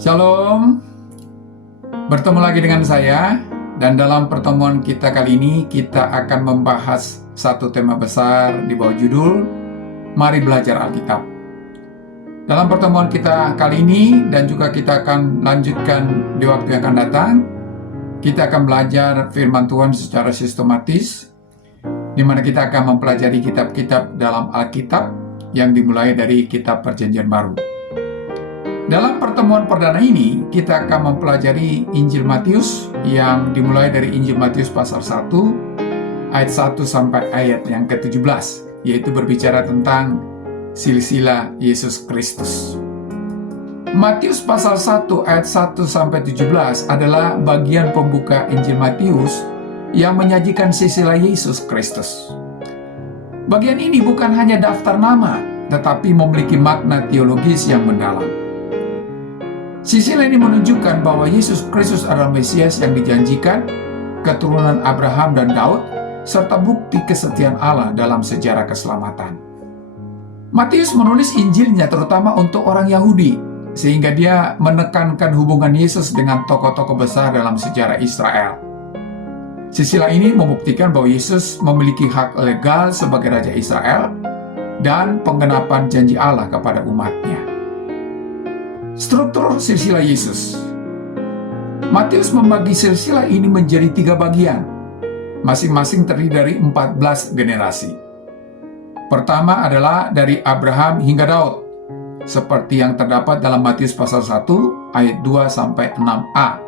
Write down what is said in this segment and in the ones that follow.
Shalom, bertemu lagi dengan saya, dan dalam pertemuan kita kali ini kita akan membahas satu tema besar di bawah judul Mari Belajar Alkitab. Dalam pertemuan kita kali ini dan juga kita akan lanjutkan di waktu yang akan datang, kita akan belajar firman Tuhan secara sistematis, di mana kita akan mempelajari kitab-kitab dalam Alkitab yang dimulai dari kitab Perjanjian Baru. Dalam pertemuan perdana ini, kita akan mempelajari Injil Matius yang dimulai dari Injil Matius pasal 1, ayat 1 sampai ayat yang ke-17, yaitu berbicara tentang silsilah Yesus Kristus. Matius pasal 1 ayat 1 sampai 17 adalah bagian pembuka Injil Matius yang menyajikan silsilah Yesus Kristus. Bagian ini bukan hanya daftar nama, tetapi memiliki makna teologis yang mendalam. Silsilah ini menunjukkan bahwa Yesus Kristus adalah Mesias yang dijanjikan, keturunan Abraham dan Daud, serta bukti kesetiaan Allah dalam sejarah keselamatan. Matius menulis Injilnya terutama untuk orang Yahudi, sehingga dia menekankan hubungan Yesus dengan tokoh-tokoh besar dalam sejarah Israel. Silsilah ini membuktikan bahwa Yesus memiliki hak legal sebagai Raja Israel dan penggenapan janji Allah kepada umatnya. Struktur silsilah Yesus. Matius membagi silsilah ini menjadi 3 bagian, masing-masing terdiri dari 14 generasi. Pertama adalah dari Abraham hingga Daud, seperti yang terdapat dalam Matius pasal 1 ayat 2 sampai 6a.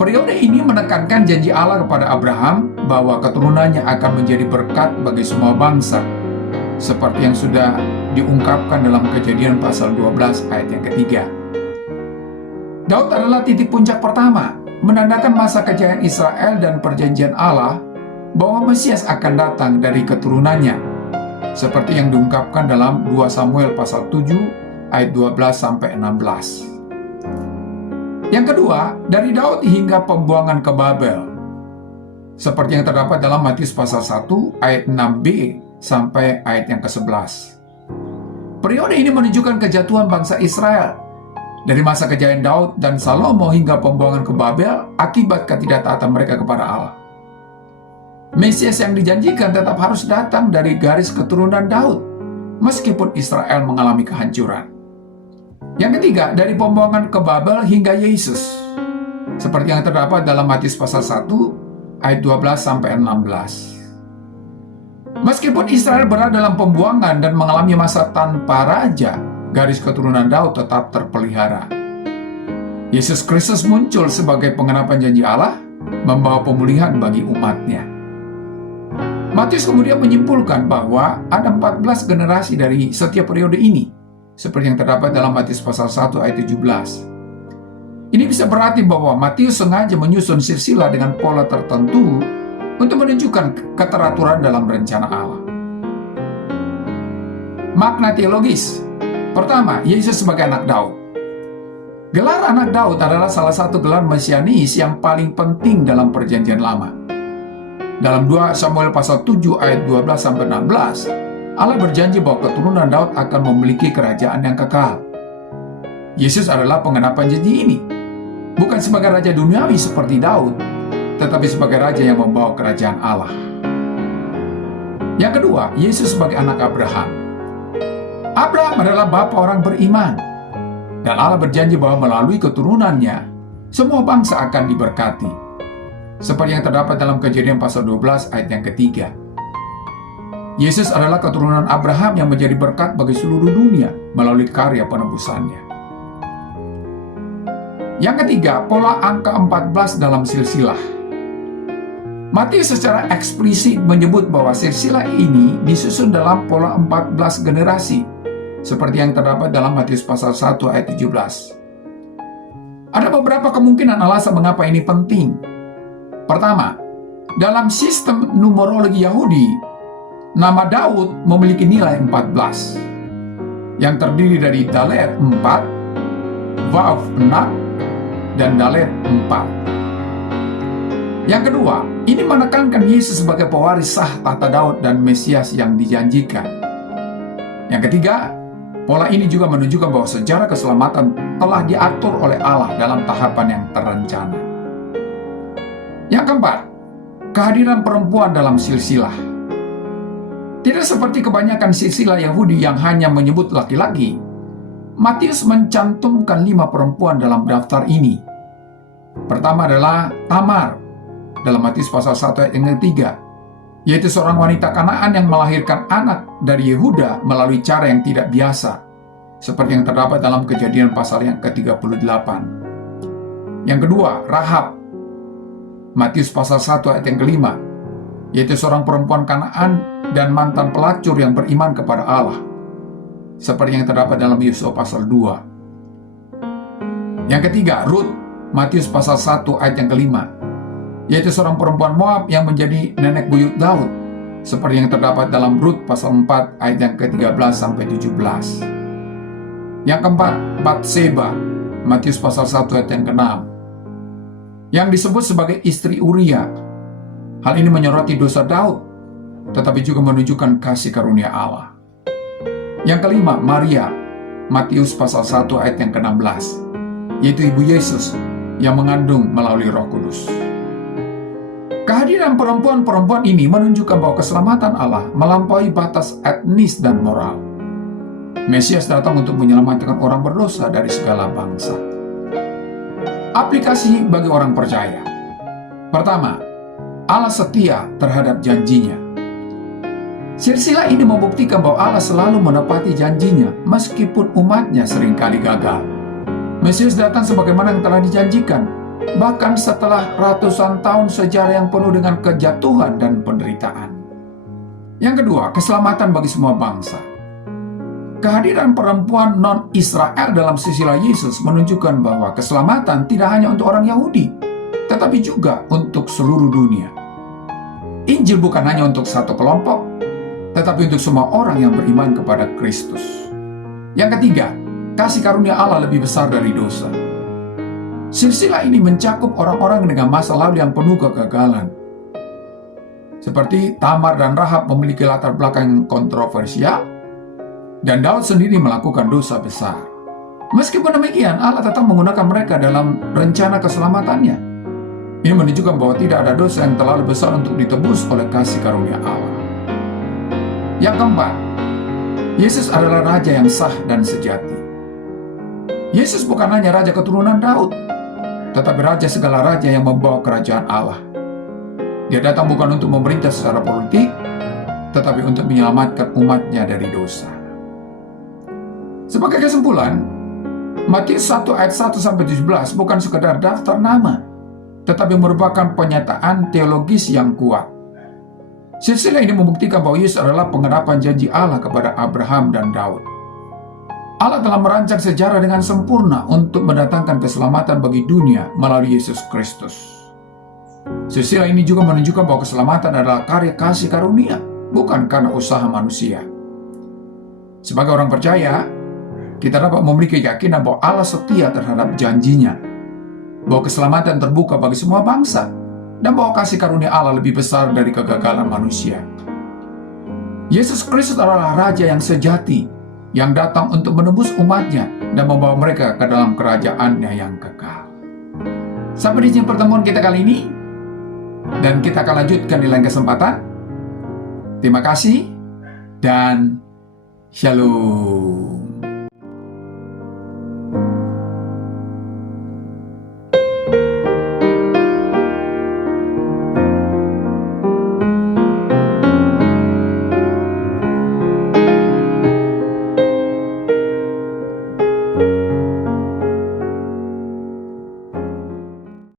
Periode ini menekankan janji Allah kepada Abraham bahwa keturunannya akan menjadi berkat bagi semua bangsa, seperti yang sudah diungkapkan dalam Kejadian pasal 12 ayat yang ketiga. Daud adalah titik puncak pertama, menandakan masa kejayaan Israel dan perjanjian Allah bahwa Mesias akan datang dari keturunannya, seperti yang diungkapkan dalam 2 Samuel pasal 7 ayat 12 sampai 16. Yang kedua, dari Daud hingga pembuangan ke Babel, seperti yang terdapat dalam Matius pasal 1 ayat 6b sampai ayat yang ke-11. Periode ini menunjukkan kejatuhan bangsa Israel dari masa kejayaan Daud dan Salomo hingga pembuangan ke Babel akibat ketidaktaatan mereka kepada Allah. Mesias yang dijanjikan tetap harus datang dari garis keturunan Daud, meskipun Israel mengalami kehancuran. Yang ketiga, dari pembuangan ke Babel hingga Yesus, seperti yang terdapat dalam Matius pasal 1 ayat 12 sampai 16. Meskipun Israel berada dalam pembuangan dan mengalami masa tanpa raja, garis keturunan Daud tetap terpelihara. Yesus Kristus muncul sebagai penggenapan janji Allah, membawa pemulihan bagi umatnya. Matius kemudian menyimpulkan bahwa ada 14 generasi dari setiap periode ini, seperti yang terdapat dalam Matius pasal 1 ayat 17. Ini bisa berarti bahwa Matius sengaja menyusun silsilah dengan pola tertentu untuk menunjukkan keteraturan dalam rencana Allah. Makna teologis. Pertama, Yesus sebagai anak Daud. Gelar anak Daud adalah salah satu gelar mesianis yang paling penting dalam Perjanjian Lama. Dalam 2 Samuel pasal 7 ayat 12 sampai 16, Allah berjanji bahwa keturunan Daud akan memiliki kerajaan yang kekal. Yesus adalah penggenapan janji ini, bukan sebagai raja duniawi seperti Daud, tetapi sebagai raja yang membawa kerajaan Allah. Yang kedua, Yesus sebagai anak Abraham. Abraham adalah bapa orang beriman, dan Allah berjanji bahwa melalui keturunannya, semua bangsa akan diberkati, seperti yang terdapat dalam Kejadian pasal 12 ayat yang ketiga. Yesus adalah keturunan Abraham yang menjadi berkat bagi seluruh dunia melalui karya penebusannya. Yang ketiga, pola angka 14 dalam silsilah. Matius secara eksplisit menyebut bahwa silsilah ini disusun dalam pola 14 generasi, seperti yang terdapat dalam Matius pasal 1 ayat 17. Ada beberapa kemungkinan alasan mengapa ini penting. Pertama, dalam sistem numerologi Yahudi, nama Daud memiliki nilai 14, yang terdiri dari Dalet 4, Vav 6, dan Dalet 4. Yang kedua, ini menekankan Yesus sebagai pewaris sah tahta Daud dan Mesias yang dijanjikan. Yang ketiga, Pola ini juga menunjukkan bahwa sejarah keselamatan telah diatur oleh Allah dalam tahapan yang terencana. Yang keempat, kehadiran perempuan dalam silsilah. Tidak seperti kebanyakan silsilah Yahudi yang hanya menyebut laki-laki, Matius mencantumkan 5 perempuan dalam daftar ini. Pertama adalah Tamar, dalam Matius pasal 1 ayat yang ketiga, yaitu seorang wanita Kanaan yang melahirkan anak dari Yehuda melalui cara yang tidak biasa, seperti yang terdapat dalam Kejadian pasal yang ke-38. Yang kedua, Rahab, Matius pasal 1 ayat yang kelima, yaitu seorang perempuan Kanaan dan mantan pelacur yang beriman kepada Allah, seperti yang terdapat dalam Yosua pasal 2. Yang ketiga, Rut, Matius pasal 1 ayat yang kelima, yaitu seorang perempuan Moab yang menjadi nenek buyut Daud, seperti yang terdapat dalam Rut pasal 4 ayat yang ke-13 sampai 17. Yang keempat, Batseba, Matius pasal 1 ayat yang ke-6, yang disebut sebagai istri Uria. Hal ini menyoroti dosa Daud, tetapi juga menunjukkan kasih karunia Allah. Yang kelima, Maria, Matius pasal 1 ayat yang ke-16, yaitu ibu Yesus yang mengandung melalui Roh Kudus. Kehadiran perempuan-perempuan ini menunjukkan bahwa keselamatan Allah melampaui batas etnis dan moral. Mesias datang untuk menyelamatkan orang berdosa dari segala bangsa. Aplikasi bagi orang percaya. Pertama, Allah setia terhadap janjinya. Silsilah ini membuktikan bahwa Allah selalu menepati janjinya meskipun umatnya seringkali gagal. Mesias datang sebagaimana yang telah dijanjikan, bahkan setelah ratusan tahun sejarah yang penuh dengan kejatuhan dan penderitaan. Yang kedua, keselamatan bagi semua bangsa. Kehadiran perempuan non-Israel dalam silsilah Yesus menunjukkan bahwa keselamatan tidak hanya untuk orang Yahudi, tetapi juga untuk seluruh dunia. Injil bukan hanya untuk satu kelompok, tetapi untuk semua orang yang beriman kepada Kristus. Yang ketiga, kasih karunia Allah lebih besar dari dosa. Silsilah ini mencakup orang-orang dengan masa lalu yang penuh kegagalan. Seperti Tamar dan Rahab memiliki latar belakang yang kontroversial, dan Daud sendiri melakukan dosa besar. Meskipun demikian, Allah tetap menggunakan mereka dalam rencana keselamatannya. Ini menunjukkan bahwa tidak ada dosa yang terlalu besar untuk ditebus oleh kasih karunia Allah. Yang keempat, Yesus adalah Raja yang sah dan sejati. Yesus bukan hanya Raja keturunan Daud, tetapi Raja segala Raja yang membawa kerajaan Allah. Dia datang bukan untuk memerintah secara politik, tetapi untuk menyelamatkan umatnya dari dosa. Sebagai kesimpulan, Matius 1 ayat 1-17 bukan sekedar daftar nama, tetapi merupakan pernyataan teologis yang kuat. Silsilah ini membuktikan bahwa Yesus adalah pengharapan janji Allah kepada Abraham dan Daud. Allah telah merancang sejarah dengan sempurna untuk mendatangkan keselamatan bagi dunia melalui Yesus Kristus. Silsilah ini juga menunjukkan bahwa keselamatan adalah karya kasih karunia, bukan karena usaha manusia. Sebagai orang percaya, kita dapat memiliki keyakinan bahwa Allah setia terhadap janjinya, bahwa keselamatan terbuka bagi semua bangsa, dan bahwa kasih karunia Allah lebih besar dari kegagalan manusia. Yesus Kristus adalah Raja yang sejati, yang datang untuk menebus umatnya dan membawa mereka ke dalam kerajaannya yang kekal. Sampai di sini pertemuan kita kali ini, dan kita akan lanjutkan di lain kesempatan. Terima kasih, dan Shalom.